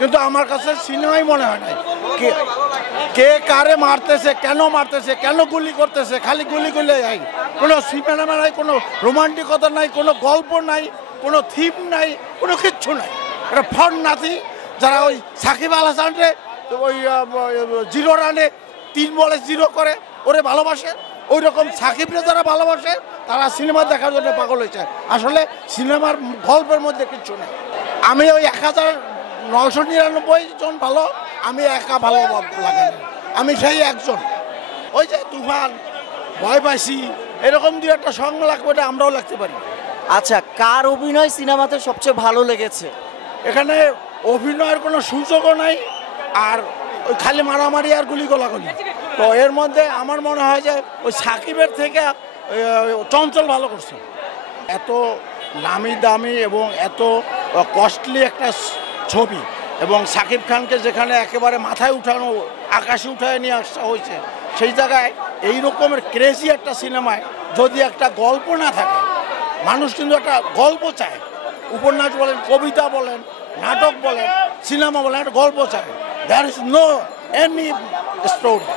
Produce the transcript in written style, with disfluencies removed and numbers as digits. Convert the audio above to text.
কিন্তু আমার কাছে সিনেমাই মনে হয় নাই। কে কারে মারতেছে, কেন গুলি করতেছে, খালি গুলি করলে যাই, কোনো সিনেমা নাই, কোনো রোমান্টিকতা নাই, কোনো গল্প নাই, কোনো থিম নাই, কোনো কিচ্ছু নাই। এটা ফন নাতি যারা ওই সাকিব আল হাসানরে ওই 0 রানে 3 বলে 0 করে ওরে ভালোবাসে, ওই রকম সাকিবরে যারা ভালোবাসে তারা সিনেমা দেখার জন্য পাগল হয়েছে। আসলে সিনেমার গল্পের মধ্যে কিচ্ছু নেই। আমি ওই 1999 জন ভালো, আমি একা ভালো লাগে না, আমি সেই একজন। ওই যে তুফান, ভয় পাইছি, এরকম 2-1টা সং লাগবে, এটা আমরাও লাগতে পারি। আচ্ছা, কার অভিনয় সিনেমাতে সবচেয়ে ভালো লেগেছে? এখানে অভিনয়ের কোনো সুযোগও নাই, আর ওই খালি মারামারি আর গুলি গোলাগুলি। তো এর মধ্যে আমার মনে হয় যে ওই সাকিবের থেকে চঞ্চল ভালো করছে। এত নামি দামি এবং এত কস্টলি একটা ছবি, এবং সাকিব খানকে যেখানে একেবারে মাথায় উঠানো, আকাশে উঠায় নিয়ে আসা হয়েছে, সেই জায়গায় এই রকমের ক্রেজি একটা সিনেমায় যদি একটা গল্প না থাকে, মানুষ কিন্তু একটা গল্প চায়। উপন্যাস বলেন, কবিতা বলেন, নাটক বলেন, সিনেমা বলেন, একটা গল্প চায়। There is no any story.